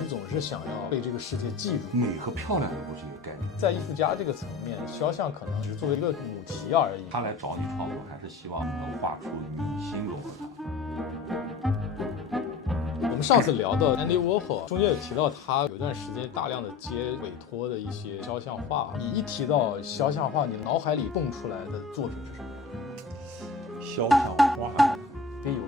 人总是想要被这个世界记住。美和漂亮也不是一个概念，在艺术家这个层面，肖像可能只是作为一个母题而已。他来找你创作，还是希望你能画出你心中的他。我们上次聊到 Andy Warhol， 中间有提到他有一段时间大量的接委托的一些肖像画。你一提到肖像画，你脑海里蹦出来的作品是什么？肖像画，别犹豫。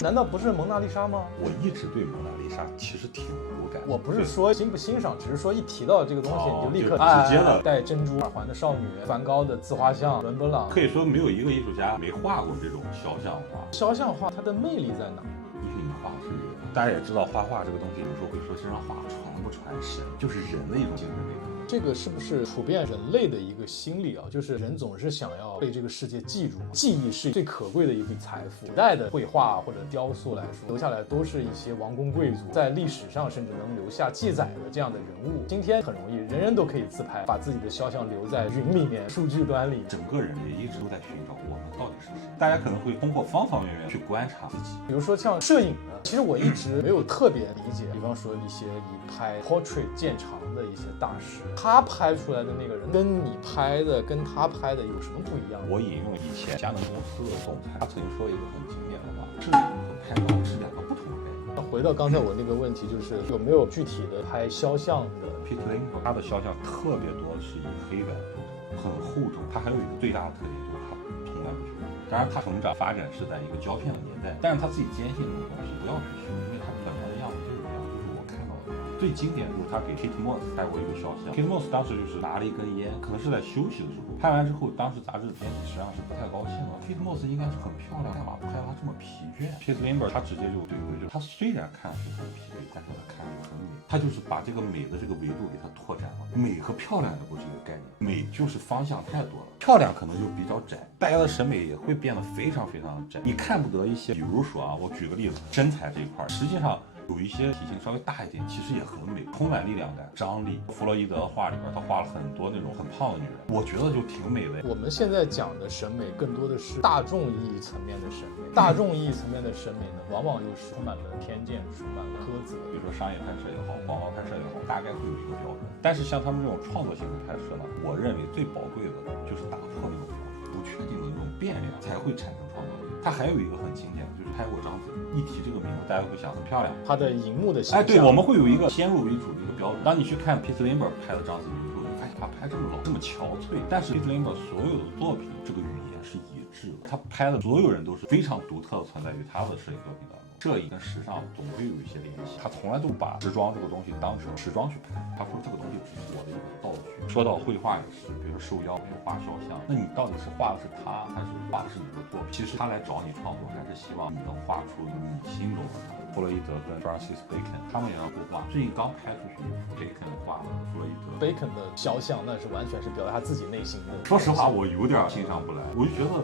难道不是蒙娜丽莎吗？我一直对蒙娜丽莎其实挺无感。我不是说欣不欣赏，只是说一提到这个东西，你就立刻直接的戴珍珠耳环的少女，梵高的自画像，伦勃朗。可以说没有一个艺术家没画过这种肖像画。肖像画它的魅力在哪？因为你画的是人，大家也知道画画这个东西，有时候会说身上画传不传神，就是人的一种精神内核。这个是不是普遍人类的一个心理啊？就是人总是想要被这个世界记住，记忆是最可贵的一笔财富。古代的绘画或者雕塑来说，留下来都是一些王公贵族，在历史上甚至能留下记载的这样的人物。今天很容易，人人都可以自拍，把自己的肖像留在云里面、数据端里。整个人类一直都在寻找我们到底是谁。大家可能会通过方方面面去观察自己，比如说像摄影的，其实我一直没有特别理解，比方说一些以拍 portrait 见长的一些大师，他拍出来的那个人跟你拍的、跟他拍的有什么不一样？我引用以前佳能公司的总裁，他曾经说一个很经典的话：摄影和拍照是两个不同的概念。回到刚才我那个问题，就是有没有具体的拍肖像的 Peter Lindbergh， 他的肖像特别多是以黑白做的，很厚重。他还有一个最大的特点就是他从来不修。当然，他成长发展是在一个胶片的年代，但是他自己坚信这种东西不要去修，因为他本来的样子就是这样，就是我看到的。最经典就是他给 Kate Moss 拍过一个肖像， Kate Moss 当时就是拿了一根烟，可能是在休息的时候拍完之后，当时杂志的编辑实际上是不太高兴的。Kate Moss 应该是很漂亮，干嘛拍她这么疲倦？ Peter Lindbergh 他直接就怼回去，他虽然看上去很疲惫，但是他看上去很美。他就是把这个美的这个维度给它拓展了。美和漂亮也不是一个概念，美就是方向太多了，漂亮可能就比较窄，大家的审美也会变得非常非常的窄。你看不得一些，比如说啊，我举个例子，身材这一块，实际上有一些体型稍微大一点，其实也很美，充满力量感、张力。弗洛伊德的画里边，他画了很多那种很胖的女人，我觉得就挺美的。我们现在讲的审美，更多的是大众意义层面的审美。大众意义层面的审美呢，往往又是充满了偏见，充满了苛责。比如说商业拍摄也好，广告拍摄也好，大概会有一个标准。但是像他们这种创作性的拍摄呢，我认为最宝贵的就是打破那种标准，不确定的那种变量，才会产生创造力。它还有一个很经典的，就是拍过章子怡，一提这个名字，大家会想很漂亮，它的荧幕的形象。对，我们会有一个先入为主的一个标准。当你去看 Peter Lindbergh 拍的章子怡的时候，你发现他拍这么老，这么憔悴，但是 Peter Lindbergh 所有的作品，这个语言是一致的，他拍的所有人都是非常独特的存在于他的摄影作品当中。摄影跟时尚总会有一些联系，他从来都把时装这个东西当成时装去拍。他说这个东西只是我的一个道具。说到绘画也是，比如说受邀去画肖像，那你到底是画的是他，还是画的是你的作品？其实他来找你创作，还是希望你能画出你心中的他。弗洛伊德跟 Francis Bacon 他们也要互画，最近刚拍出去 Bacon 画的弗洛伊德。Bacon 的肖像那是完全是表达他自己内心的。说实话，我有点欣赏不来，我就觉得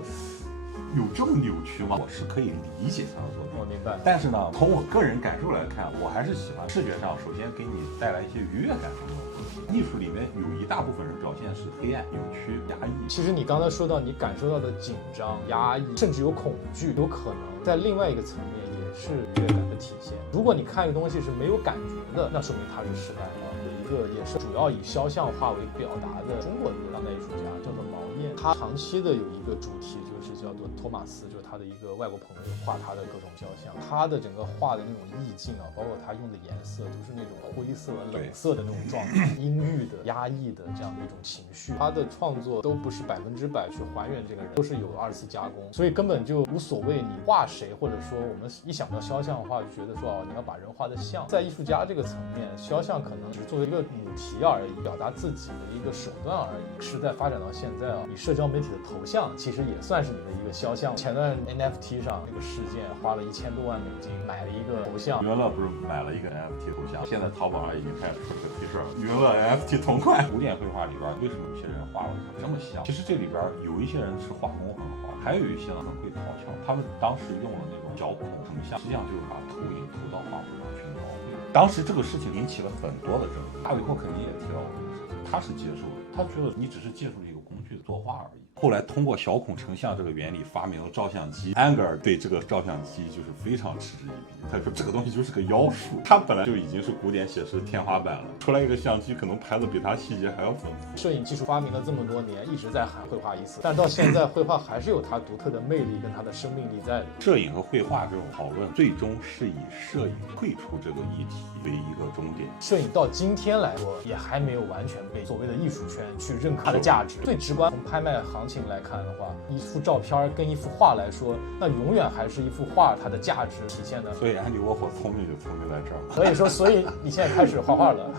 有这么扭曲吗？我是可以理解他的作品，我明白。但是呢，从我个人感受来看，我还是喜欢视觉上首先给你带来一些愉悦感的东西。艺术里面有一大部分人表现是黑暗、扭曲、压抑。其实你刚才说到你感受到的紧张、压抑，甚至有恐惧，有可能在另外一个层面也是愉悦感的体现。如果你看一个东西是没有感觉的，那说明它是失败了。有一个也是主要以肖像画为表达的中国的当代艺术家叫做毛燕，他长期的有一个主题就是叫做托马斯，就是他的一个外国朋友画他的各种肖像，他的整个画的那种意境啊，包括他用的颜色都是那种灰色、冷色的那种状态，阴郁的、压抑的这样的一种情绪。他的创作都不是100%去还原这个人，都是有2次加工，所以根本就无所谓你画谁，或者说我们一想到肖像画就觉得说哦，你要把人画得像。在艺术家这个层面，肖像可能只作为一个母题而已，表达自己的一个手段而已。时代发展到现在啊，你社交媒体的头像其实也算是你的一个肖像。前段 NFT 上那个事件花了1000多万美金买了一个头像，余文乐不是买了一个 NFT 头像，现在淘宝上已经开始出这个提示了，余文乐 NFT 同款。古典绘画里边为什么有些人画了这么像？其实这里边有一些人是画工很好，还有一些人很会讨巧，他们当时用了那种角孔成像，实际上就是把投影投到画布上去描绘。当时这个事情引起了很多的争议，大卫霍肯尼也提到过这个事情，他是接受的，他觉得你只是借助了一个工具作画而已。后来通过小孔成像这个原理发明了照相机，安格尔对这个照相机就是非常嗤之以鼻，他说这个东西就是个妖术，他本来就已经是古典写实天花板了，出来一个相机可能拍的比他细节还要丰富。摄影技术发明了这么多年，一直在喊绘画一词，但到现在绘画还是有它独特的魅力跟它的生命力在的。摄影和绘画这种讨论，最终是以摄影退出这个议题为一个终点。摄影到今天来说，也还没有完全被所谓的艺术圈去认可它的价值。最直观，从拍卖行情来看的话，一幅照片跟一幅画来说，那永远还是一幅画它的价值体现的。所以安迪沃霍聪明就聪明在这儿。所以你现在开始画画了，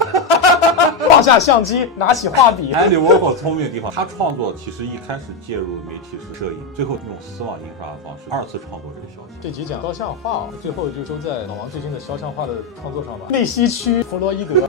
放下相机，拿起画笔。安迪沃霍聪明的地方，他创作其实一开始介入媒体是摄影，最后用丝网印刷的方式二次创作这个消息。这集讲肖像画，最后就收在老王最近的肖像画的创作上吧。内西区弗洛伊德。